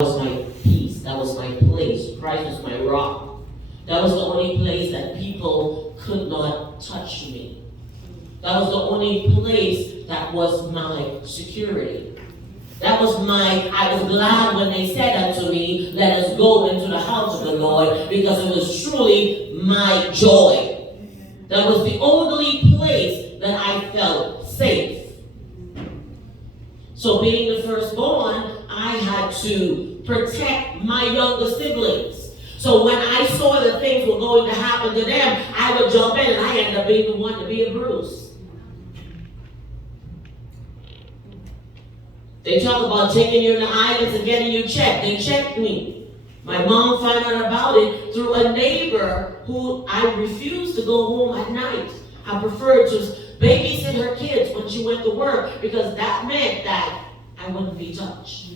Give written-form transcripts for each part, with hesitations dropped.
was my peace. That was my place. Christ was my rock. That was the only place that people could not touch me. That was the only place that was my security. That was I was glad when they said unto me, let us go into the house of the Lord, because it was truly my joy. That was the only place that I felt safe. So being the firstborn, I had to protect my younger siblings. So when I saw that things were going to happen to them, I would jump in, and I ended up being the one to be a Bruce. They talk about taking you in the islands and getting you checked. They checked me. My mom found out about it through a neighbor who I refused to go home at night. I preferred to babysit her kids when she went to work, because that meant that I wouldn't be touched.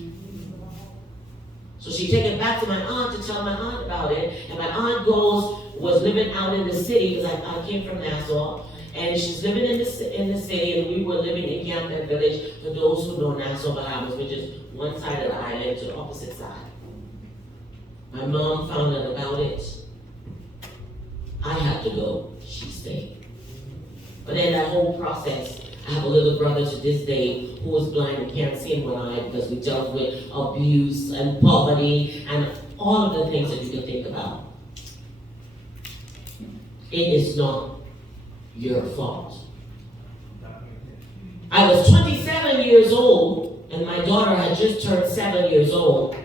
So she took it back to my aunt to tell my aunt about it. And my aunt was living out in the city, because I came from Nassau. And she's living in the city, and we were living in Camden Village, for those who know Nassau, Bahamas, which is one side of the island to the opposite side. My mom found out about it. I had to go. She stayed. But in that whole process, I have a little brother to this day who is blind and can't see in one eye, because we dealt with abuse and poverty and all of the things that you can think about. It is not your fault. I was 27 years old, and my daughter had just turned 7 years old.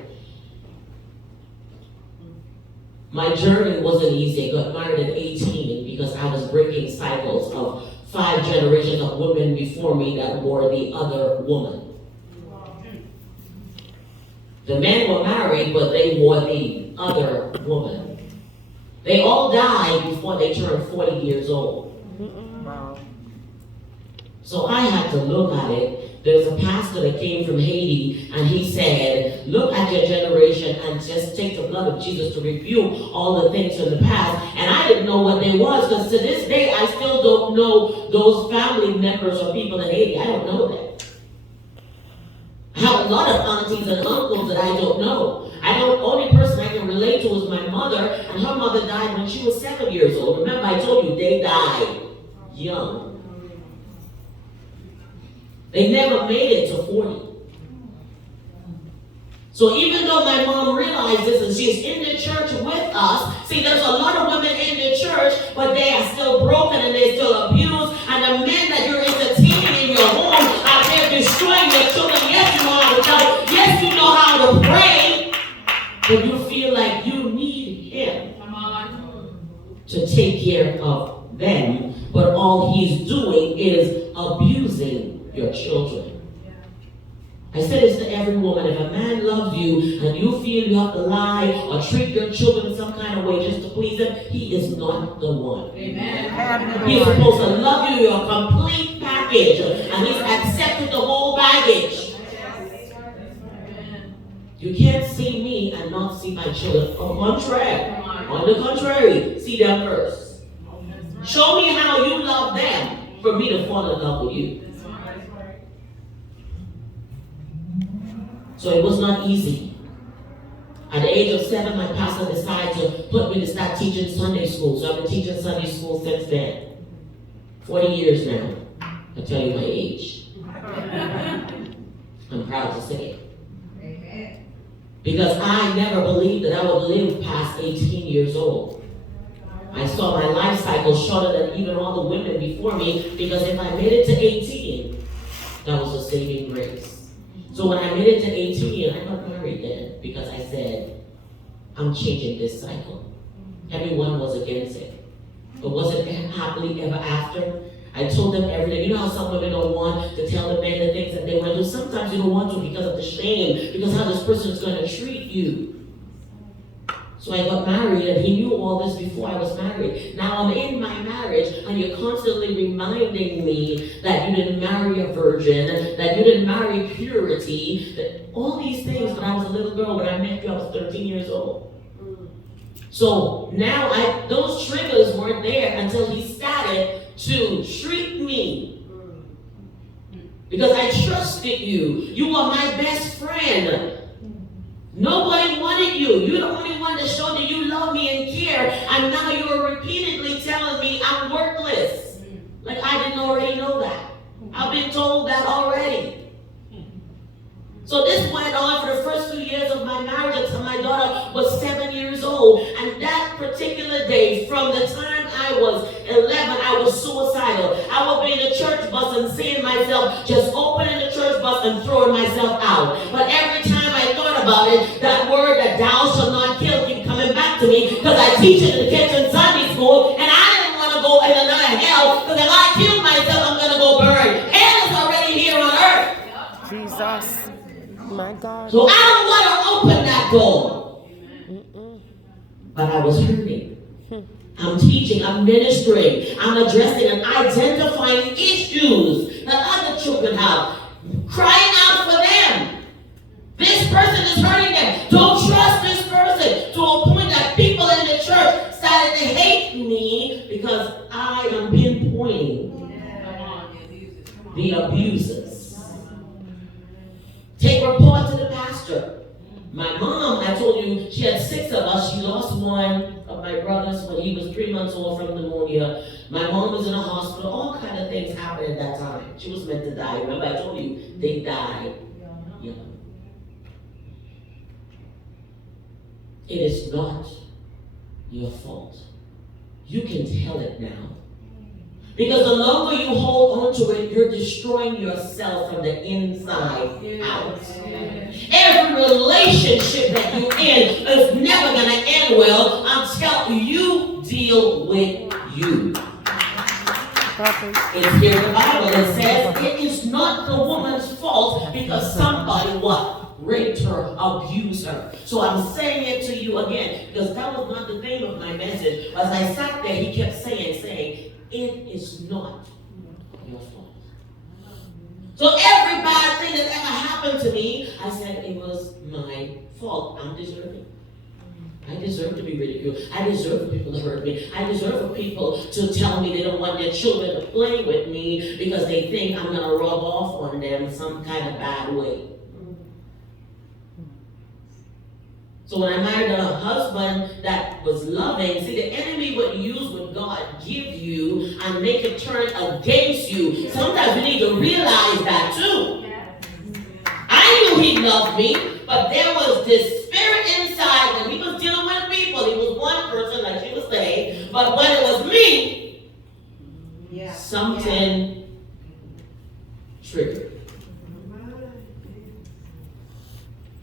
My journey wasn't easy. I got married at 18 because I was breaking cycles of 5 generations of women before me that were the other woman. The men were married, but they were the other woman. They all died before they turned 40 years old. So I had to look at it. There's a pastor that came from Haiti, and he said, look at your generation and just take the blood of Jesus to rebuke all the things in the past. And I didn't know what they was, because to this day, I still don't know those family members or people in Haiti. I don't know them. I have a lot of aunties and uncles that I don't know. Only person I can relate to is my mother, and her mother died when she was 7 years old. Remember, I told you, they died young. They never made it to 40. So even though my mom realized this and she's in the church with us, see, there's a lot of women in the church, but they are still broken and they're still abused. And the men that you're entertaining in your home out there destroying your children. Yes, you know how to tell. Yes, you know how to pray. But you feel like you need him to take care of them. But all he's doing is abusing your children. I said this to every woman. If a man loves you and you feel you have to lie or treat your children some kind of way just to please him, he is not the one. Amen. He's supposed to love you, your complete package, and he's accepted the whole baggage. You can't see me and not see my children. On the contrary, see them first. Show me how you love them for me to fall in love with you. So it was not easy. At the age of 7, my pastor decided to put me to start teaching Sunday school. So I've been teaching Sunday school since then. 40 years now. I'll tell you my age. I'm proud to say it. Because I never believed that I would live past 18 years old. I saw my life cycle shorter than even all the women before me, because if I made it to 18, that was a saving grace. So when I made it to 18, I got married then, because I said, I'm changing this cycle. Everyone was against it. But was it happily ever after? I told them every day. You know how some women don't want to tell the men the things that they want to do? Sometimes you don't want to because of the shame, because how this person is going to treat you. So I got married, and he knew all this before I was married. Now I'm in my marriage, and you're constantly reminding me that you didn't marry a virgin, that you didn't marry purity, that all these things when I was a little girl. When I met you, I was 13 years old. So now those triggers weren't there until he started to treat me. Because I trusted you. You were my best friend. Nobody wanted you. You're the only one that showed that you love me and care. And now you're repeatedly telling me I'm worthless. Like I didn't already know that. I've been told that already. So this went on for the first 2 years of my marriage until my daughter was 7 years old. And that particular day, from the time I was 11, I was suicidal. I would be in the church bus and seeing myself just opening the church bus and throwing myself out. But every time I thought about it, that word that thou shalt not kill keep coming back to me because I teach it in the kids in Sunday school, and I didn't want to go in another hell because if I kill myself, I'm going to go burn. Hell is already here on earth. Jesus. My God. So I don't want to open that door. But I was hurting. I'm teaching, I'm ministering, I'm addressing and identifying issues that other children have. Crying out for them. This person is hurting them. Don't trust this person. To a point that people in the church started to hate me because I am pinpointing the abusers. Take report to the pastor. My mom, I told you, she had 6 of us. She lost one of my brothers when he was 3 months old from pneumonia. My mom was in a hospital. All kind of things happened at that time. She was meant to die. Remember, I told you, they died young. It is not your fault. You can tell it now. Because the longer you hold on to it, you're destroying yourself from the inside out. Every relationship that you're in is never going to end well until you deal with you. It's here in the Bible. It says it is not the woman's fault because somebody what? Raped her, abused her. So I'm saying it to you again because that was not the theme of my message. As I sat there, he kept saying, it is not your fault. So every bad thing that ever happened to me, I said it was my fault. I'm deserving. I deserve to be ridiculed. I deserve for people to hurt me. I deserve for people to tell me they don't want their children to play with me because they think I'm going to rub off on them some kind of bad way. So when I married a husband that was loving, see, the enemy would use what God give you and make it turn against you. Sometimes you need to realize that too. I knew he loved me, but there was this spirit inside when he was dealing with people. He was one person, like she was saying, but when it was me, something triggered.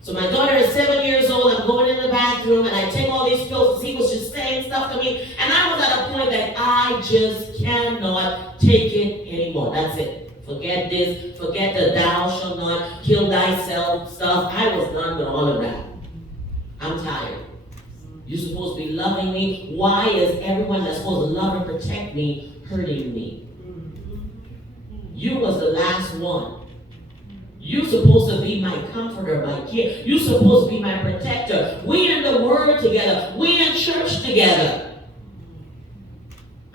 So my daughter is 7 years old. I'm going in the bathroom and I take all these pills. He was just saying stuff to me. And I was at a point that I just cannot take it anymore. That's it. Forget this. Forget the thou shalt not kill thyself stuff. I was done with all of that. I'm tired. You're supposed to be loving me. Why is everyone that's supposed to love and protect me hurting me? You was the last one. You're supposed to be my comforter, my care. You're supposed to be my protector. We in the Word together. We in church together.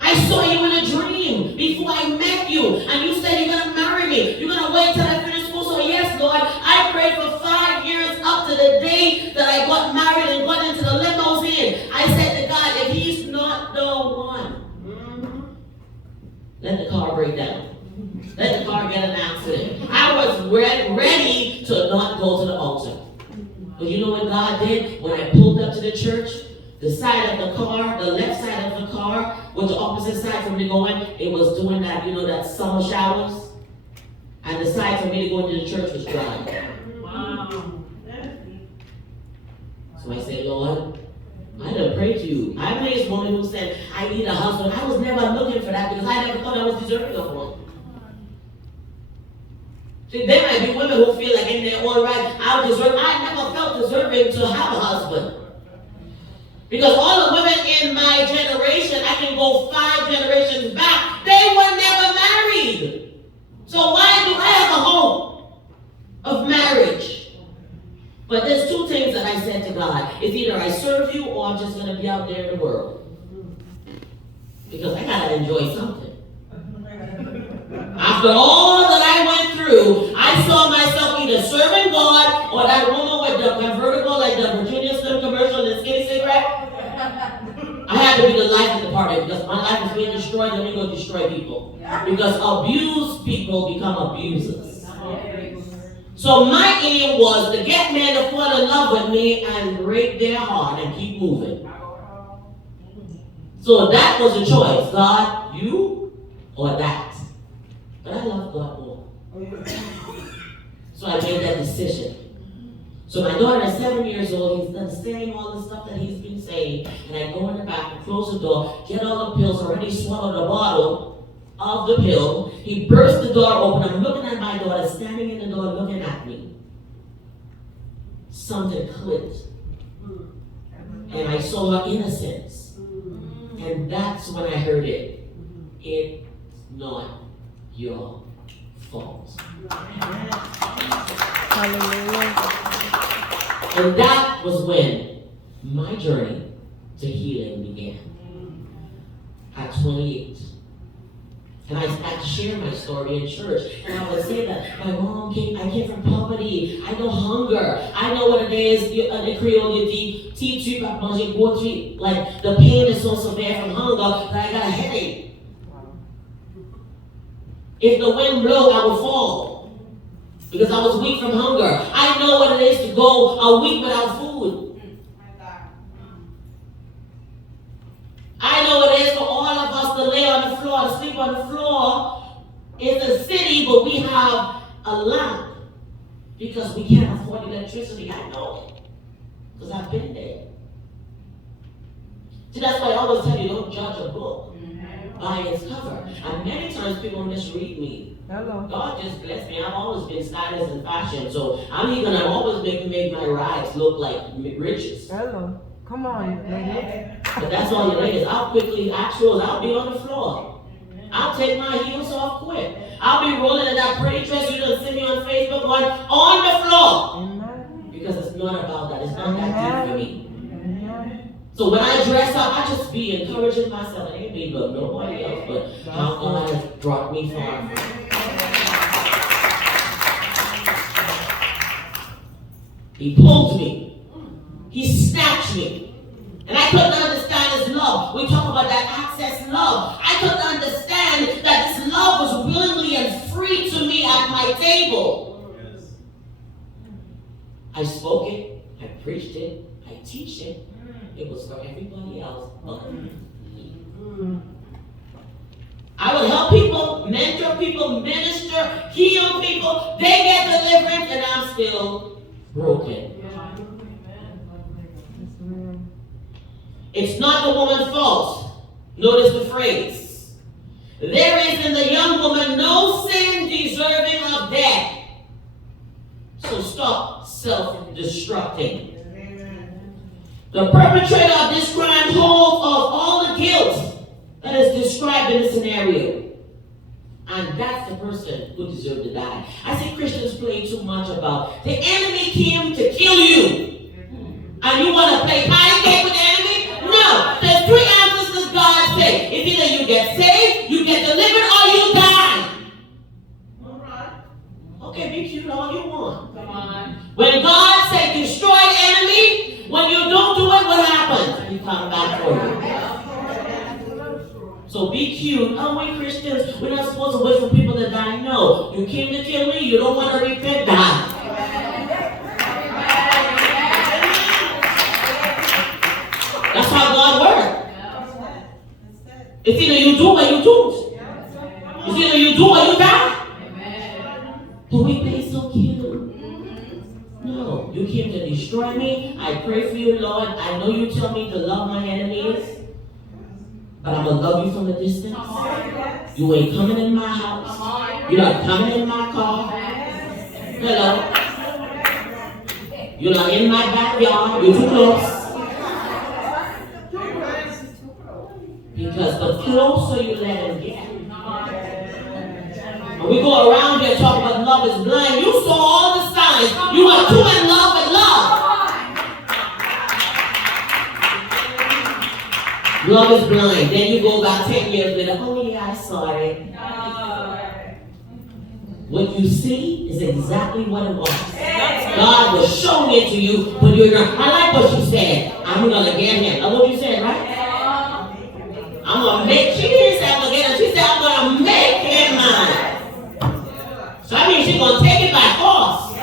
I saw you in a dream before I met you. And you said you're going to marry me. You're going to wait till I finish school. So yes, Lord, I prayed for 5 years up to the day that I got married and got into the limousine. I said to God, if he's not the one, let the car break down. Let the car get an accident. I was ready to not go to the altar. But you know what God did? When I pulled up to the church, the side of the car, the left side of the car, with the opposite side from me going, it was doing that, that summer showers. And the side for me to go into the church was dry. Wow. So I said, Lord, I done prayed to you. I'm this woman who said, I need a husband. I was never looking for that because I never thought I was deserving of one. See, there might be women who feel like in their own right, I never felt deserving to have a husband. Because all the women in my generation, I can go 5 generations back, they were never married. So why do I have a hope of marriage? But there's 2 things that I said to God. It's either I serve you or I'm just going to be out there in the world. Because I got to enjoy something. After all that I went through, I I saw myself either serving God or that woman with the convertible, like the Virginia Slim commercial, the skinny cigarette. I had to be the life of the party because my life is being destroyed, then we go destroy people. Because abused people become abusers. So my aim was to get men to fall in love with me and break their heart and keep moving. So that was a choice. God, you or that. But I love God more. So I made that decision. So my daughter is 7 years old. He's done saying all the stuff that he's been saying. And I go in the back and close the door, get all the pills, already swallowed a bottle of the pill. He burst the door open. I'm looking at my daughter standing in the door looking at me. Something clicked. And I saw her innocence. And that's when I heard it. It's not your fault. Hallelujah. And that was when my journey to healing began. At 28. And I share my story in church. And I would say that my mom I came from poverty. I know hunger. I know what it is. The Creole, like the pain is so severe from hunger that I got a headache. If the wind blows, I will fall. Because I was weak from hunger. I know what it is to go a week without food. I know what it is for all of us to lay on the floor, to sleep on the floor. It's a city, but we have a lamp. Because we can't afford electricity. I know it. Because I've been there. See, that's why I always tell you, don't judge a book by its cover. And many times people misread me. Hello. God just blessed me. I've always been stylish and fashion. So I'm always make my rides look like riches. Hello. Come on, lady. But that's all you ladies. I'll quickly actuals. I'll be on the floor. I'll take my heels off quick. I'll be rolling in that pretty dress you done see me on Facebook on the floor. Amen. Because it's not about that. It's not that deep for me. Amen. So when I dress up, I just be encouraging myself. It ain't me, but nobody else. But how God has brought me far. He pulled me. He snatched me. And I couldn't understand his love. We talk about that access love. I couldn't understand that this love was willingly and free to me at my table. Yes. I spoke it. I preached it. I teach it. It was for everybody else but me. I would help people, mentor people, minister, heal people. They get deliverance and I'm still broken. It's not the woman's fault. Notice the phrase. There is in the young woman no sin deserving of death. So stop self-destructing. The perpetrator of this crime holds of all the guilt that is described in the scenario. And that's the person who deserved to die. I see Christians play too much about the enemy came to kill you. And you want to play patty cake with the enemy? No. There's three answers that God said. It's either you get saved, you get delivered, or you die. Alright. Okay, be cute all you want. Come on. When God said destroy the enemy, when you don't do it, what happens? He comes back for you. So be cute. Oh, we Christians, we're not supposed to wait for people to die. No. You came to kill me, you don't want to repent, die. That's how God works. It's either you do or you don't. It's either you do or you die. But we play so cute. No, you came to destroy me. I pray for you, Lord. I know you tell me to love my enemies. But I'm going to love you from a distance. You ain't coming in my house. You're not coming in my car. Hello. You're not in my backyard. You're too close. Because the closer you let him get. When we go around here talking about love is blind, you saw all the signs. You are too in love with love. Love is blind. Then you go back 10 years later, oh yeah, I saw it. What you see is exactly what it was. God was showing it to you when you're not. I like what she said. I'm gonna get him. That's what you said, right? I'm gonna make. She didn't say I'm gonna get him. She said I'm gonna make him mine. So I mean she's gonna take it by force.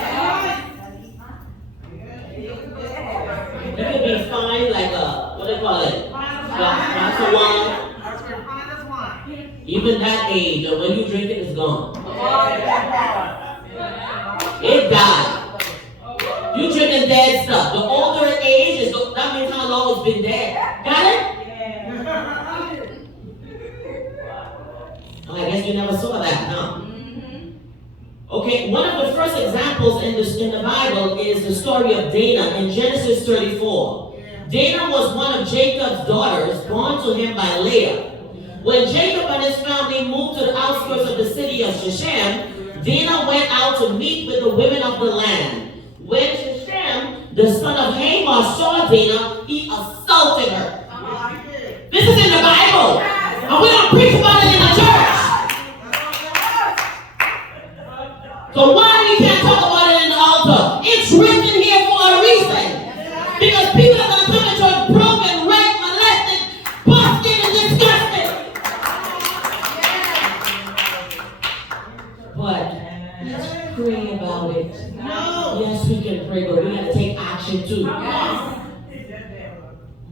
You could be fine like a what do they call it? Glass of wine. Even that age, and when you drink it, it's gone. It died. You drinking dead stuff. The older it ages, that means how long it's been dead. Got it? Oh, I guess you never saw that, huh? Okay, one of the first examples in the Bible is the story of Dinah in Genesis 34. Dinah was one of Jacob's daughters born to him by Leah. When Jacob and his family moved to the outskirts of the city of Shechem, Dinah went out to meet with the women of the land. When Shechem, the son of Hamor, saw Dinah, he assaulted her. This is in the Bible, and we don't preach about it in the church. So why we can't talk about it in the altar? It's written here for a reason. Because people are going to come to church broken, raped, molested, busted, and disgusted. But let's pray about it. Yes, we can pray, but we got to take action too.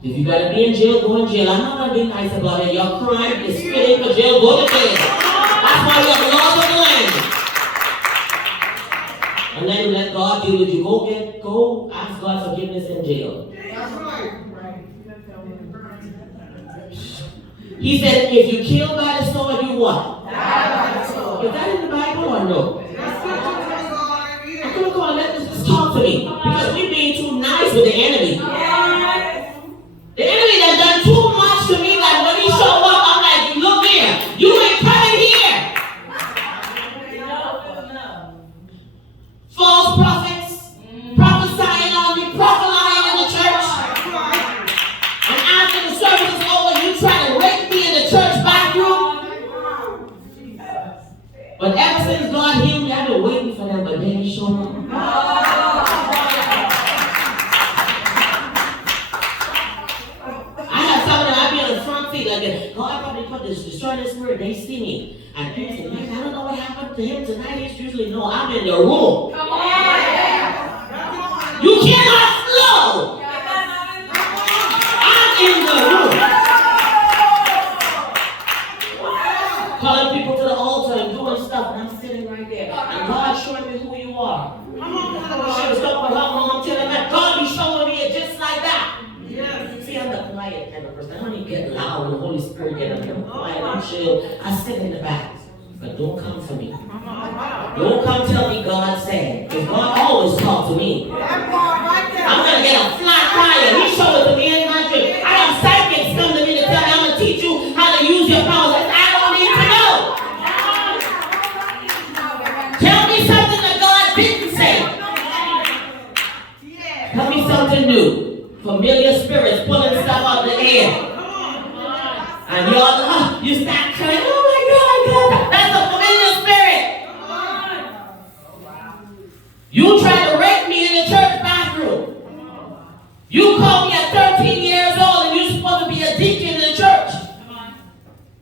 If you got to be in jail, go in jail. I'm not going to be nice about it. Your crime is fitting for jail, go to jail. That's why we have the laws of the land. And then you let God deal with you. Go ask God forgiveness in jail. He said, if you kill by the sword, you what? Is that in the Bible or no? Come on, let's talk to me. Because we're being too nice with the enemy. The enemy has done too much to me that when he show up, I'm like, look here. You ain't coming here. False prophets, prophesying on me, prophesying in the church. And after the service is over, you try to rape me in the church bathroom. But ever since God healed me, I've been waiting for them, but then he showed up. I have some of them, I be on the front seat, like, God probably put this destroy this spirit, they see me. And people say, man, I don't know what happened to him tonight. He's usually, no, I'm in the room. Come on. You cannot flow. I'm in the room. Calling people to the altar and doing stuff, and I'm sitting right there. And God showing me who you are. She was talking about how long I'm telling that. God be showing me it just like that. See, I'm the quiet kind of person. I don't even get loud when the Holy Spirit gets up. I'm quiet, I'm chill. I sit in the back. But don't come for me. Don't come tell me God said. Because God always talks to me. I'm going to get a flat tire. He showed it to me in my dream. I have psychics come to me to tell me I'm going to teach you how to use your powers. I don't need to know. Tell me something that God didn't say. Tell me something new. Familiar spirits pulling stuff out of the air. And y'all, you start crying. Oh my God. That's a familiar spirit. You try to rape me in the church bathroom. You called me at 13 years old and you're supposed to be a deacon in the church.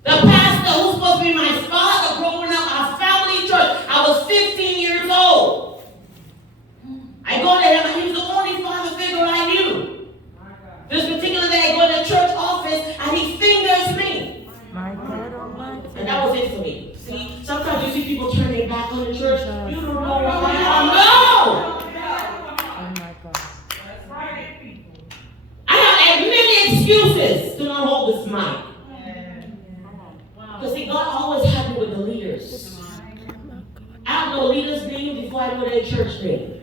The pastor who's supposed to be my father growing up, our family church, I was 15 years old. I go to him and he was the only father figure I knew. This particular day I go to the church office and he fingers me. And that was it for me. See, sometimes you see people turn their back on the church. You don't know what I am. No! I have many excuses to not hold this mic. Because see, God always had me with the leaders. I don't know leaders' name before I know their church name.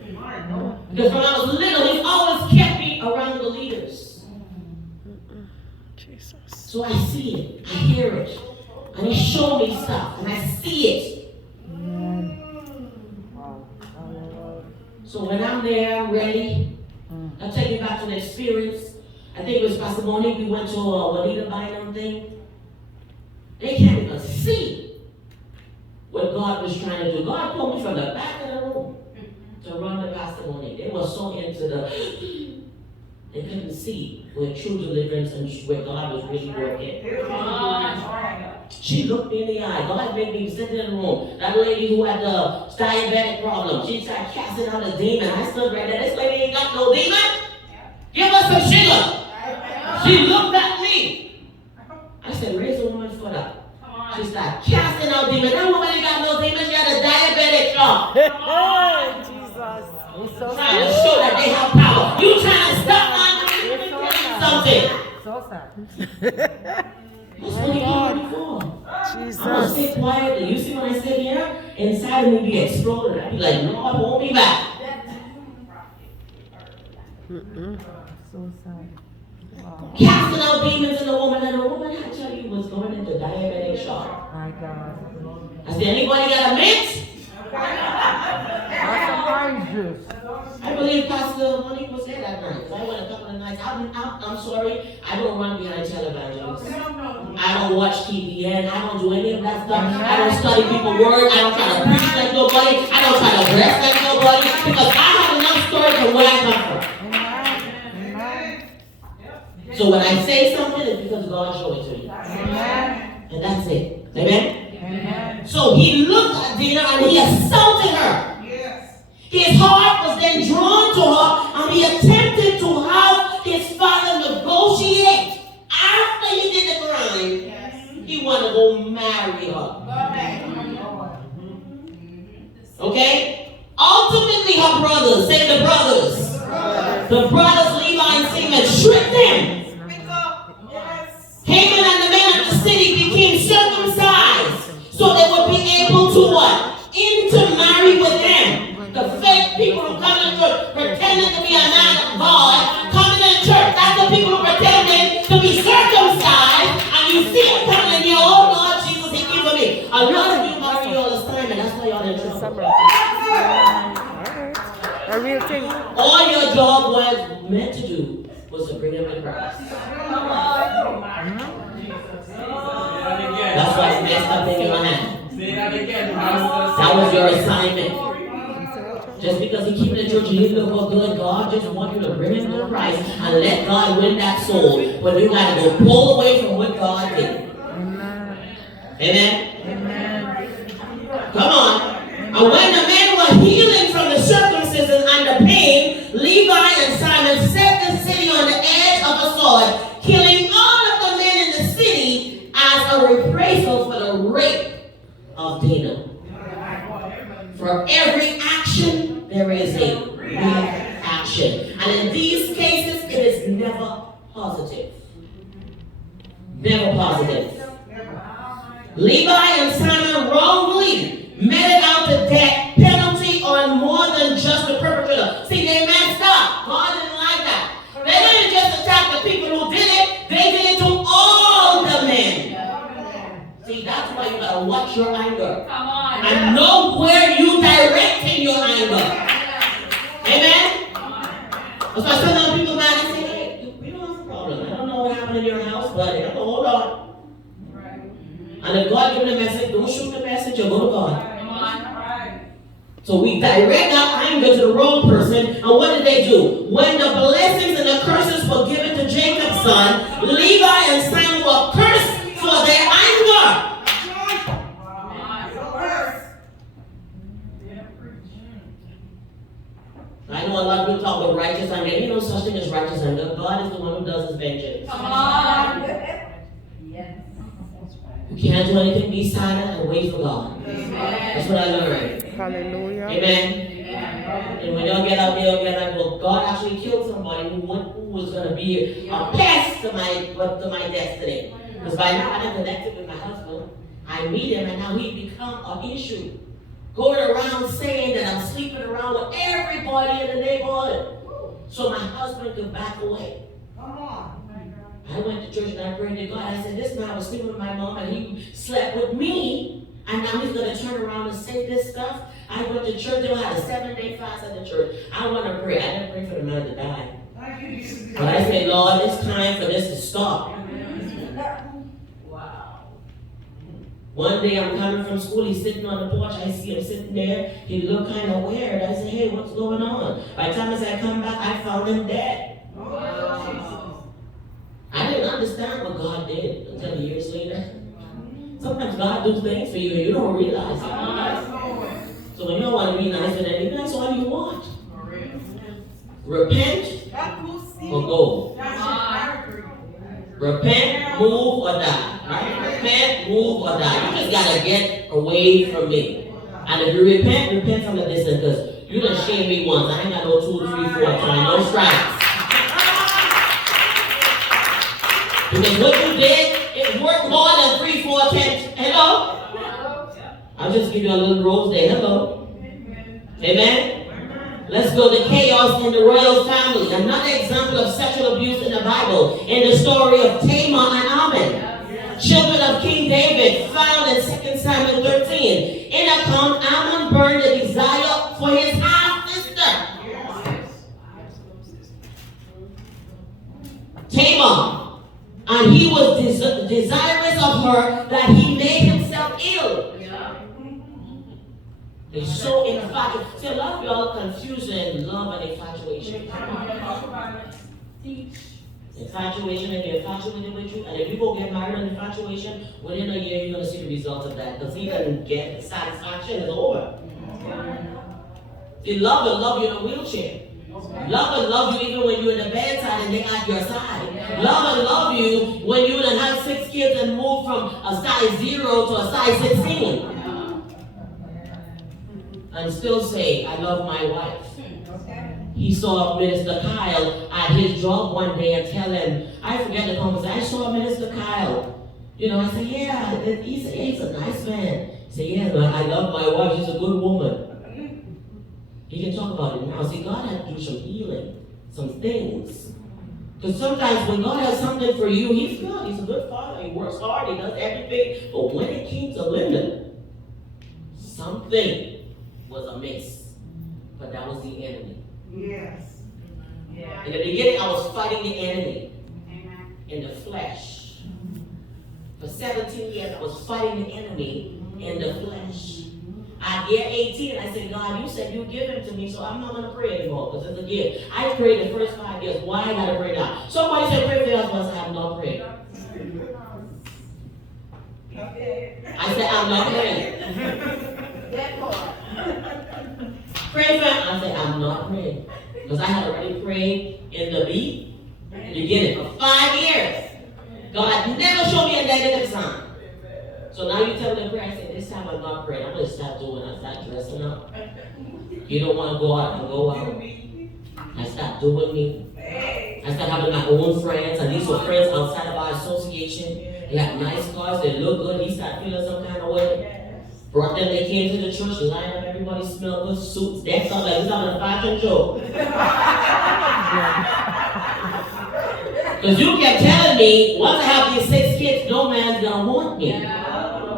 Because when I was little, He always kept me around the leaders. So I see it, I hear it, and He showed me stuff, and I see it. So when I'm there, I'm ready. I'll take you back to the experience. I think it was Pastor Monique, we went to a Juanita Bynum thing. They can't even see. what God was trying to do. God pulled me from the back of the room to run the testimony. They were so into they couldn't see where true deliverance and where God was really working. She looked me in the eye. God made me sit in the room. That lady who had the diabetic problem, she started casting out a demon. I stood right there. This lady ain't got no demon. Give us some sugar. She looked at me. I said, raise the woman's foot up. She started casting out demons. That woman ain't got no demons. She had a diabetic shock. Jesus. Trying to show that they have power. You trying to stop my something. So sad. That's what he got me for. I'm going to Jesus. sit quietly. You see when I sit here, inside of me be exploding. I'd be like, Lord, hold me back. So sad. Wow. Casting out demons in the woman, and the woman, I tell you, was going into diabetic shock. My God. I said, anybody got a mint? That's some orange juice. I believe Pastor Monique was there that night. So I went a couple of nights. I'm sorry, I don't run behind televangelists. I don't watch TVN. I don't do any of that stuff. I don't study people's word. I don't try to preach like nobody. I don't try to dress like nobody. Because I have enough stories from where I come from. Amen. So when I say something, it's because God showed it to me. Amen. And that's it. Amen? Amen. So he looked at Dina and he assaulted her. His heart was then drawn to her, and he attempted to have his father negotiate. After he did the crime, he wanted to go marry her. Okay? Ultimately, her brothers, say the brothers. The brothers, Levi and Simeon, tricked him. Haman and the men of the city became circumcised so they would be able to what? Intermarry with them. The fake people who come to church pretending to be a man of God, coming to church, that's the people who pretending to be circumcised, and you see them coming and you, oh Lord Jesus, he given me. A lot of you marry all the time, and that's why y'all in trouble. A real thing. All your job was meant to do was to bring them to Christ. That's why it's messed up in your hand. That was your assignment. Just because he keep the church and you look for good, God just wants you to bring him to Christ and let God win that soul. But you got to go pull away from what God did. Amen? Amen. Come on. And when the men were healing from the circumcision and the pain, Levi and Simon set the city on the edge of the sword, killing all of the men in the city as a reprisal for the rape of Dinah. For every action, there is a reaction. And in these cases, it is never positive. Never positive. Levi and Simon wrongly meted out the death penalty on more than just the perpetrator. See, they messed up. God didn't like that. They didn't just attack the people who did it. They did it to all the men. See, that's why you gotta watch your anger. Come on. And know where you directing your anger. Amen? That's why sometimes people back and say, hey, we don't have a problem. I don't know what happened in your house, but hold on. And if God gives a message, don't shoot the message or go to God. So we direct our anger to the wrong person. And what did they do? When the blessings and the curses were given to Jacob's son, Levi and Simon were cursed for their anger. I know a lot of people talk about righteous anger. Ain't no such thing as righteous anger. God is the one who does his vengeance. Come on. You can't do anything, be silent and wait for God. That's what I learned. Hallelujah. Amen. And when y'all get out there, you'll get like, well, God actually killed somebody who was going to be a pest to my destiny. Because by now I'm connected with my husband. I meet him and now he become an issue. Going around saying that I'm sleeping around with everybody in the neighborhood. So my husband could back away. I went to church and I prayed to God. I said, this man was sleeping with my mom and he slept with me. And now he's going to turn around and say this stuff. I went to church. They had a 7-day fast at the church. I want to pray. I didn't pray for the man to die. But I said, Lord, it's time for this to stop. One day I'm coming from school, he's sitting on the porch, I see him sitting there, he looked kind of weird. I said, hey, what's going on? By the time I come back, I found him dead. I didn't understand what God did until years later. Sometimes God does things for you and you don't realize it. So when you don't want to be nice with anybody, that's all you want. Repent or go. Repent, move, or die. Right? Repent, move, or die. You just gotta get away from me. And if you repent from the distance, because you done shamed me once. I ain't got no 2, 3, 4 times, no strikes. Because what you did, it worked more than 3, 4 attempts. Hello? I'll just give you a little rose there. Hello? Amen? Let's go to chaos in the royal family. Another example of sexual abuse in the Bible, in the story of Tamar and Ammon. Children of King David, found in 2 Samuel 13. In account, Ammon burned the desire for his half-sister. Tamar. And he was desirous of her that he made himself ill. They're so infatuated. See, a lot of y'all confusing love and infatuation. Infatuation, and they're infatuated with you. And if you go get married on infatuation, within a year you're going to see the results of that. Because he doesn't get satisfaction, it's over. See, love will love you in a wheelchair. Love will love you even when you're in the bedside and they're at your side. Love will love you when you done have 6 kids and move from a size 0 to a size 16. And still say, I love my wife. He saw Minister Kyle at his job one day and tell him, I forget the conversation, I saw Minister Kyle. You know, I said, yeah, he said, yeah, he's a nice man. He said, yeah, man, I love my wife, she's a good woman. He can talk about it now. See, God had to do some healing, some things. Because sometimes when God has something for you, he's good. He's a good father. He works hard. He does everything. But when it came to Linda, something was amiss. But that was the enemy. Yes. Yeah. In the beginning, I was fighting the enemy in the flesh. For 17 years, I was fighting the enemy in the flesh. At year 18, I said, God, you said you give him to me, so I'm not going to pray anymore because it's a gift. I prayed the first 5 years. Why I got to pray now? Somebody said, pray for your husband. I said, I'm not praying. I said, I'm not praying. Pray for him. I said, I'm not praying. Because I had already prayed in the beginning for 5 years. God never showed me a negative sign. So now you tell me to pray. I say, this time I'm not praying. I'm going to start doing it. I start dressing up. You don't want to go out, and go out. I start doing me. I start having my own friends. And these were friends outside of our association. They have nice cars. They look good. He started feeling some kind of way. Brought them. They came to the church. Lined up. Everybody smelled good. Suits. That's something like this. I'm a fashion show. Because you kept telling me, once I have these 6 kids, no man's going to want me.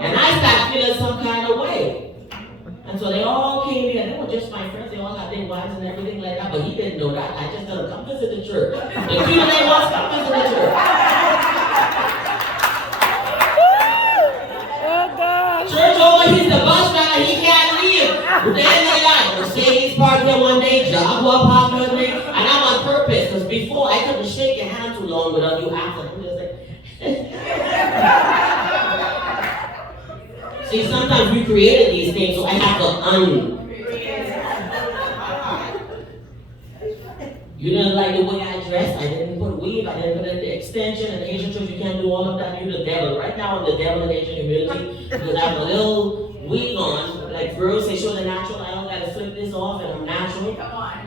And I started feeling some kind of way. And so they all came here. They were just my friends. They all had their wives and everything like that. But he didn't know that. I just told him, come visit the church. If you they want, come visit the church. Oh God. Church over, he's the bus driver. He can't leave. Then they like, Mercedes parked there one day, Jaguar parked there one day. And I'm on purpose. Because before, I couldn't shake your hand too long without you asking. See, sometimes we created these things, so I have to You didn't like the way I dressed. I didn't put weave. I didn't put the extension. In the Asian church, you can't do all of that. You're the devil. Right now, I'm the devil in the Asian community because I have a little wig on. Like girls say, show the natural. I don't got to flip this off, and I'm natural.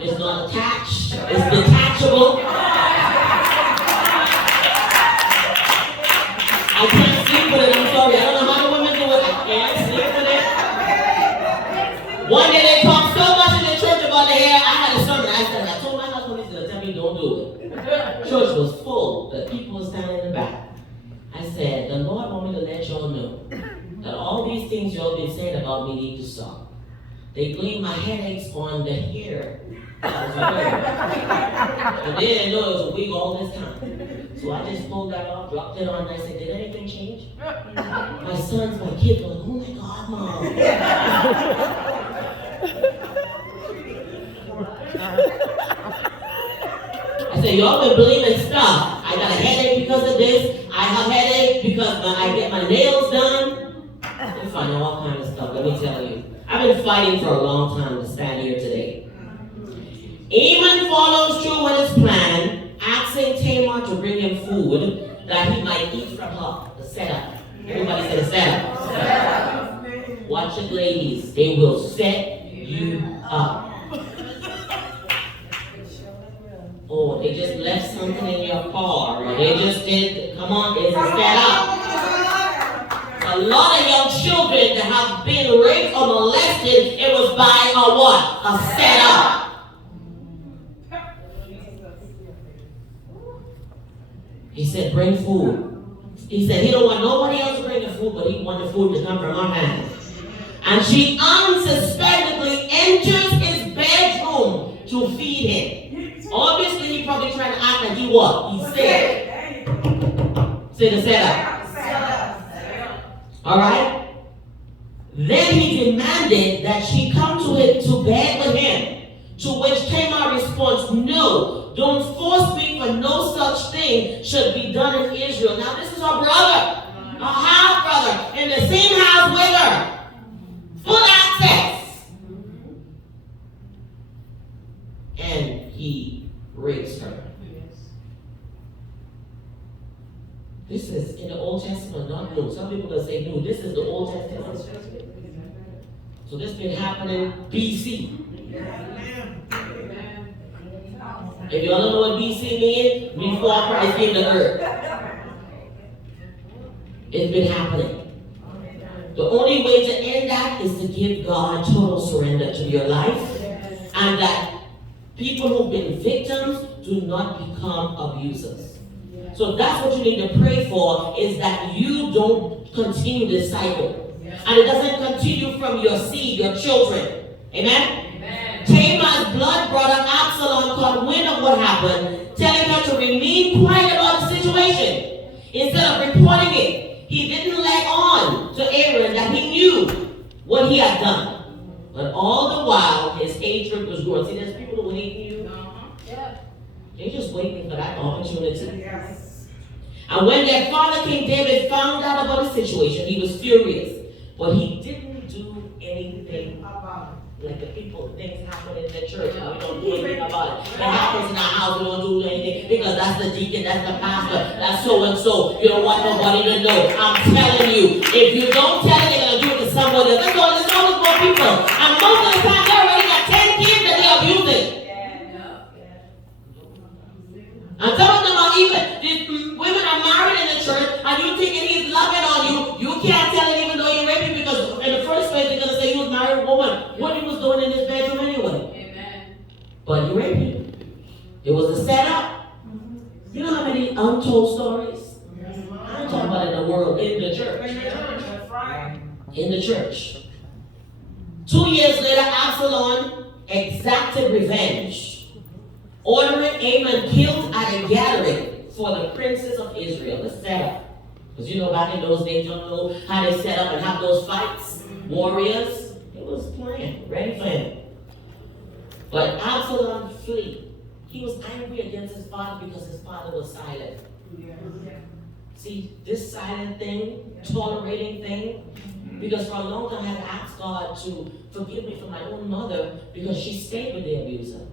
It's not attached. It's detachable. I can't sleep with it. I'm sorry. I don't know how the women do it. I can't sleep with it. One day they talked so much in the church about the hair. I had a sermon. I told my husband, he's going to tell me don't do it. Church was full. The people were standing in the back. I said, the Lord want me to let y'all know that all these things y'all been saying about me need to stop. They blame my headaches on the hair That was her. And they didn't know it was a wig all this time. So I just pulled that off, dropped it on, and I said, did anything change? My sons, my kids were like, oh my God, Mom. I said, y'all been believing stuff. I got a headache because of this. I have headache because I get my nails done. I'm finding all kinds of stuff, let me tell you. I've been fighting for a long time to stand here today. Aman follows through with his plan, asking Tamar to bring him food that he might eat from her. The setup. Everybody say the setup. Watch it, ladies. They will set you up. Oh, they just left something in your car, or they just did, come on, it's a setup. A lot of young children that have been raped or molested, it was by a what? A setup. He said, bring food. He said he don't want nobody else to bring the food, but he want the food to come from her hands. And she unsuspectingly enters his bedroom to feed him. Obviously, he probably trying to act like he what? He said. Say the setup. All right? Then he demanded that she come to bed with him. To which Tamar responds, no, don't force me, for no such thing should be done in Israel. Now this is her brother, her half brother, in the same house with her. Full access. And he rapes her. This is in the Old Testament, not New. Some people will say New. This is the Old Testament. So this been happening BC. If you all don't know what BC means, before Christ came to earth. It's been happening. The only way to end that is to give God total surrender to your life, and that people who've been victims do not become abusers. So that's what you need to pray for, is that you don't continue this cycle. And it doesn't continue from your seed, your children. Amen? Tamar's blood brother Absalom caught wind of what happened, telling her to remain quiet about the situation. Instead of reporting it, he didn't let on to Aaron that he knew what he had done. But all the while, his hatred was growing. See, there's people who hate you. They're just waiting for that opportunity. And when their father, King David, found out about the situation, he was furious. But he didn't do anything about it. Like the people, things happen in the church, and we don't do anything about it. It happens in our house, we don't do anything because that's the deacon, that's the pastor, that's so and so. You don't want nobody to know. I'm telling you, if you don't tell it, they're gonna do it to somebody else. There's always more people, and most of the time they already got 10 kids that they're abusing. And some of them are even, these women are married in the church, and you thinking he's loving on you. You can't tell it even though you're raping, because in the first place they're gonna say you was a married woman. What he was doing in his bedroom anyway. Amen. But you raped him. It was a setup. You know how many untold stories? I'm talking about in the world, in the church. In the church. 2 years later, Absalom exacted revenge, ordering Aman killed at a gathering for the princes of Israel. The setup. Because you know back in those days, you don't know how they set up and have those fights. Warriors. It was planned, ready for him. But Absalom fled. He was angry against his father because his father was silent. See, this silent thing, tolerating thing, because for a long time I had to ask God to forgive me for my own mother because she stayed with the abuser.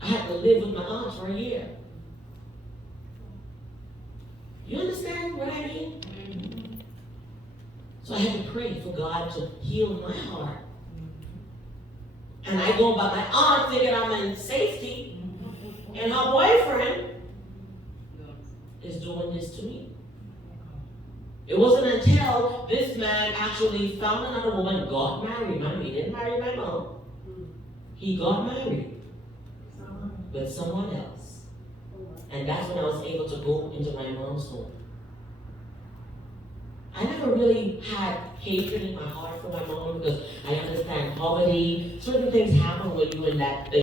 I had to live with my aunt for a year. You understand what I mean? So I had to pray for God to heal my heart. And I go by my aunt thinking I'm in safety, and her boyfriend is doing this to me. It wasn't until this man actually found another woman, got married. He didn't marry my mom. He got married with someone else. And that's when I was able to go into my mom's home. I never really had hatred in my heart for my mom because I understand poverty. Certain things happen when you're in that